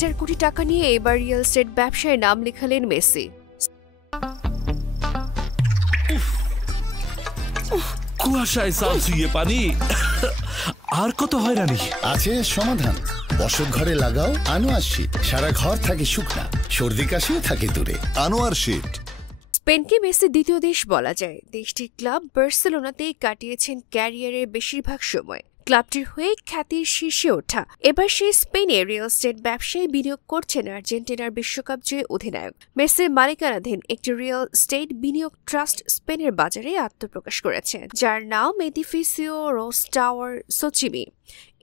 1000 কোটি টাকা নিয়ে এবার রিয়েল এস্টেট ব্যবসায় নাম লেখালেন মেসি। কুয়াশায় সালসিয়ে পানি আর কত হয়রানি আছে সমাধান। বসত ঘরে লাগাও আনোয়ার শীট, সারা ঘর থাকে শুকনা, সর্দি কাশিও থাকে দূরে। আনোয়ার শীট। স্পেনকে মেসি দ্বিতীয় দেশ বলা যায়। দেশটির ক্লাব বার্সেলোনাতেই কাটিয়েছেন ক্যারিয়ারের বেশিরভাগ সময়। ক্লাবটির হয়ে খ্যাতির শীর্ষে ওঠা। এবার সেই স্পেনে রিয়েল এস্টেট ব্যবসায় বিনিয়োগ করছেন আর্জেন্টিনার বিশ্বকাপ জয়ী অধিনায়ক। মেসির মালিকানাধীন একটি রিয়েল এস্টেট বিনিয়োগ ট্রাস্ট স্পেনের বাজারে আত্মপ্রকাশ করেছে, যার নাম এডিফিসিও রোস টাওয়ার সোচিমি।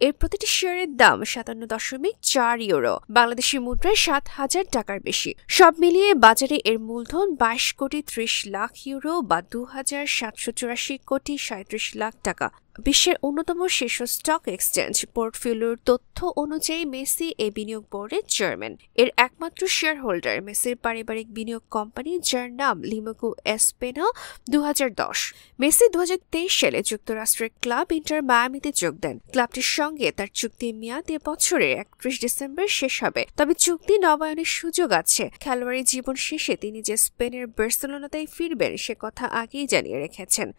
এর প্রতিটি শেয়ারের দাম 57.4 ইউরো, বাংলাদেশি মুদ্রায় 7,000 টাকার বেশি। সব মিলিয়ে বাজারে এর মূলধন 22 কোটি 30 লাখ ইউরো বা 2,784 কোটি 37 লাখ টাকা। বিশ্বের অন্যতম শীর্ষ স্টক এক্সচেঞ্জ পোর্টফোলিওর তথ্য অনুযায়ী মেসি এই বিনিয়োগ বোর্ডের চেয়ারম্যান। এর একমাত্র শেয়ার হোল্ডার মেসির পারিবারিক বিনিয়োগ কোম্পানি, যার নাম লিমোকো এসপেনা 2010। মেসি 2023 সালে যুক্তরাষ্ট্রের ক্লাব ইন্টার মায়ামিতে যোগ দেন। ক্লাবটির সঙ্গে তার চুক্তির মেয়াদ বছরের 31 ডিসেম্বর শেষ হবে, তবে চুক্তি নবায়নের সুযোগ আছে। খেলোয়াড়ি জীবন শেষে তিনি যে স্পেনের বার্সেলোনাতেই ফিরবেন সে কথা আগেই জানিয়ে রেখেছেন।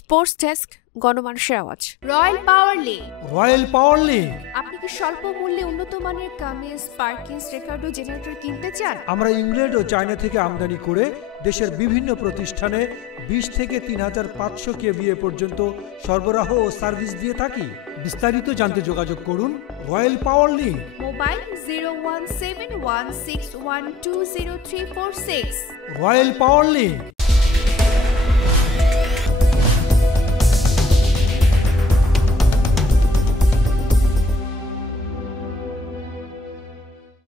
স্পোর্টস ডেস্ক, গণমানুষের আওয়াজ। রয়্যাল পাওয়ার লিগ। রয়্যাল পাওয়ার লিগ। আপনি কি স্বল্প মূল্যে উন্নত মানের কামিজ, পার্কিন্স, রেকর্ডো জেনারেটর কিনতে চান? আমরা ইংল্যান্ড ও চায়না থেকে আমদানি করে দেশের বিভিন্ন প্রতিষ্ঠানে 20 থেকে 3,500 কেভিএ পর্যন্ত সরবরাহ ও সার্ভিস দিয়ে থাকি। বিস্তারিত জানতে যোগাযোগ করুন রয়্যাল পাওয়ার লিগ। মোবাইল 01716120346। রয়্যাল পাওয়ার লিগ।